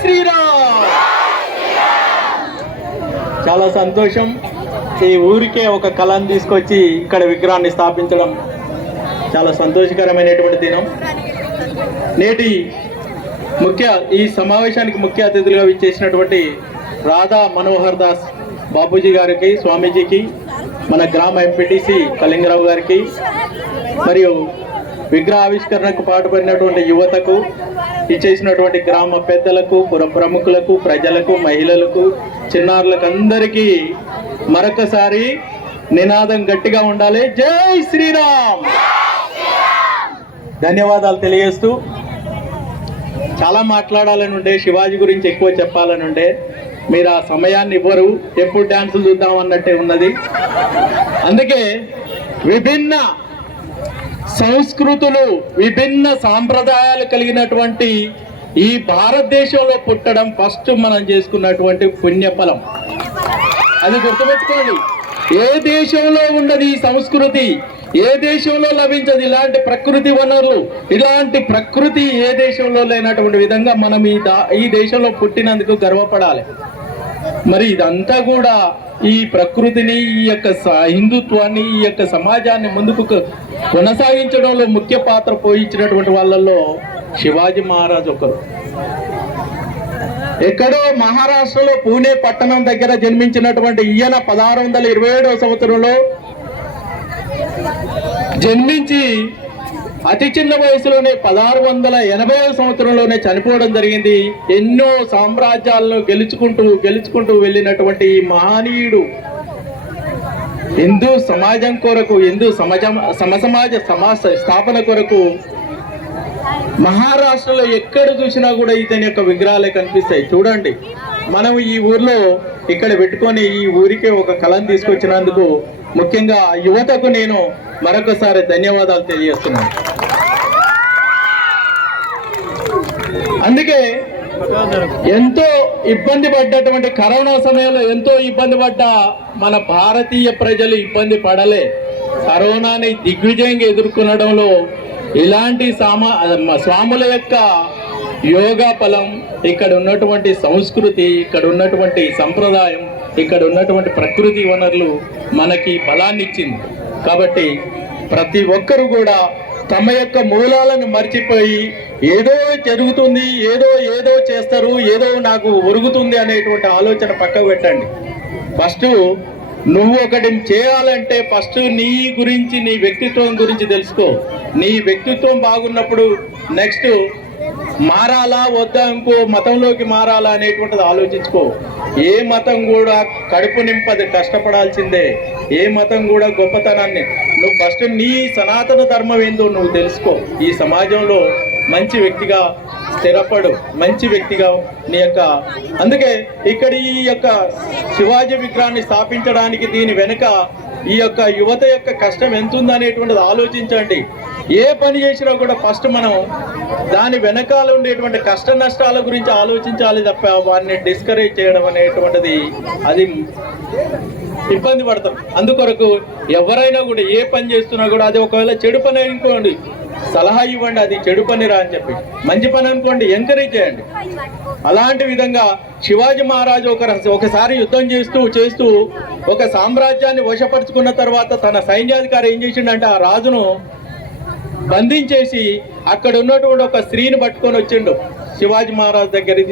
శ్రీరామ్! చాలా సంతోషం. ఈ ఊరికే ఒక కళను తీసుకొచ్చి ఇక్కడ విగ్రహాన్ని స్థాపించడం చాలా సంతోషకరమైనటువంటి దినం. నేటి ముఖ్య ఈ సమావేశానికి ముఖ్య అతిథులుగా విచ్చేసినటువంటి రాధా మనోహర్ దాస్ బాపూజీ గారికి స్వామీజీకి మన గ్రామ ఎంపీటీసీ కళింగరావు గారికి మరియు విగ్రహ ఆవిష్కరణకు పాటుపడినటువంటి యువతకు ఇచ్చేసినటువంటి గ్రామ పెద్దలకు పుర ప్రముఖులకు ప్రజలకు మహిళలకు చిన్నారులకు అందరికీ మరొకసారి నినాదం గట్టిగా ఉండాలి. జై శ్రీరామ్! ధన్యవాదాలు తెలియజేస్తూ చాలా మాట్లాడాలని ఉండే శివాజీ గురించి ఎక్కువ చెప్పాలని ఉండే మీరు ఆ సమయాన్ని ఇవ్వరు ఎప్పుడు డ్యాన్సులు చూద్దాం అన్నట్టే ఉన్నది. అందుకే విభిన్న సంస్కృతులు విభిన్న సాంప్రదాయాలు కలిగినటువంటి ఈ భారతదేశంలో పుట్టడం ఫస్ట్ మనం చేసుకున్నటువంటి పుణ్యఫలం. అది గుర్తుపెట్టుకోండి. ఏ దేశంలో ఉన్నది ఈ సంస్కృతి? ఏ దేశంలో లభించదు? ఇలాంటి ప్రకృతి వనరులు ఇలాంటి ప్రకృతి ఏ దేశంలో లేనటువంటి విధంగా మనం ఈ దా ఈ దేశంలో పుట్టినందుకు గర్వపడాలి. మరి ఇదంతా కూడా ఈ ప్రకృతిని ఈ యొక్క స- హిందుత్వాన్ని ఈ యొక్క సమాజాన్ని ముందుకు కొనసాగించడంలో ముఖ్య పాత్ర పోయించినటువంటి వాళ్ళల్లో శివాజీ మహారాజ్ ఒకరు. ఎక్కడో మహారాష్ట్రలో పూణే పట్టణం దగ్గర జన్మించినటువంటి ఈయన పదహారు వందల ఇరవై ఏడవ సంవత్సరంలో జన్మించి అతి చిన్న వయసులోనే పదహారు వందల ఎనభై సంవత్సరంలోనే చనిపోవడం జరిగింది. ఎన్నో సామ్రాజ్యాలను గెలుచుకుంటూ గెలుచుకుంటూ వెళ్ళినటువంటి మహనీయుడు హిందూ సమాజం కొరకు హిందూ సమాజం సమసమాజ సమాజ స్థాపన కొరకు మహారాష్ట్రలో ఎక్కడ చూసినా కూడా ఇతని యొక్క విగ్రహాలే కనిపిస్తాయి. చూడండి. మనం ఈ ఊర్లో ఇక్కడ పెట్టుకొని ఈ ఊరికే ఒక కళను తీసుకొచ్చినందుకు ముఖ్యంగా యువతకు నేను మరొకసారి ధన్యవాదాలు తెలియజేస్తున్నాను. అందుకే ఎంతో ఇబ్బంది పడ్డటువంటి కరోనా సమయంలో ఎంతో ఇబ్బంది పడ్డ మన భారతీయ ప్రజలు ఇబ్బంది పడలే. కరోనాని దిగ్విజయంగా ఎదుర్కొనడంలో ఇలాంటి సామా స్వాముల యొక్క యోగా ఫలం ఇక్కడ ఉన్నటువంటి సంస్కృతి ఇక్కడ ఉన్నటువంటి సంప్రదాయం ఇక్కడ ఉన్నటువంటి ప్రకృతి వనరులు మనకి బలాన్ని ఇచ్చింది కాబట్టి ప్రతి ఒక్కరు కూడా తమ యొక్క మూలాలను మర్చిపోయి ఏదో జరుగుతుంది ఏదో ఏదో చేస్తారు ఏదో నాకు ఒరుగుతుంది అనేటువంటి ఆలోచన పక్కకు పెట్టండి. ఫస్ట్ నువ్వు ఒకటి చేయాలంటే ఫస్ట్ నీ గురించి నీ వ్యక్తిత్వం గురించి తెలుసుకో. నీ వ్యక్తిత్వం బాగున్నప్పుడు నెక్స్ట్ మారాలా వద్దా ఇంకో మతంలోకి మారాలా అనేటువంటిది ఆలోచించుకో. ఏ మతం కూడా కడుపు నింపది కష్టపడాల్సిందే. ఏ మతం కూడా గొప్పతనాన్ని నువ్వు ఫస్ట్ నీ సనాతన ధర్మం ఏందో నువ్వు తెలుసుకో. ఈ సమాజంలో మంచి వ్యక్తిగా స్థిరపడు మంచి వ్యక్తిగా నీ యొక్క అందుకే ఇక్కడ ఈ యొక్క శివాజీ విగ్రహాన్ని స్థాపించడానికి దీని వెనుక ఈ యొక్క యువత యొక్క కష్టం ఎంత ఉందనేటువంటిది ఆలోచించండి. ఏ పని చేసినా కూడా ఫస్ట్ మనం దాని వెనకాల ఉండేటువంటి కష్ట నష్టాల గురించి ఆలోచించాలి తప్ప వారిని డిస్కరేజ్ చేయడం అనేటువంటిది అది ఇబ్బంది పడతాం. అందుకొరకు ఎవరైనా కూడా ఏ పని చేస్తున్నా కూడా అది ఒకవేళ చెడు పని అనుకోండి సలహా ఇవ్వండి అది చెడు పని రా అని చెప్పి. మంచి పని అనుకోండి ఎంకరేజ్ చేయండి. అలాంటి విధంగా శివాజీ మహారాజు ఒక ఒకసారి యుద్ధం చేస్తూ చేస్తూ ఒక సామ్రాజ్యాన్ని వశపరుచుకున్న తర్వాత తన సైన్యాధికారి ఏం చేసిండంటే ఆ రాజును బంధించేసి అక్కడ ఉన్నటువంటి ఒక స్త్రీని పట్టుకొని వచ్చిండు శివాజీ మహారాజ్ దగ్గరికి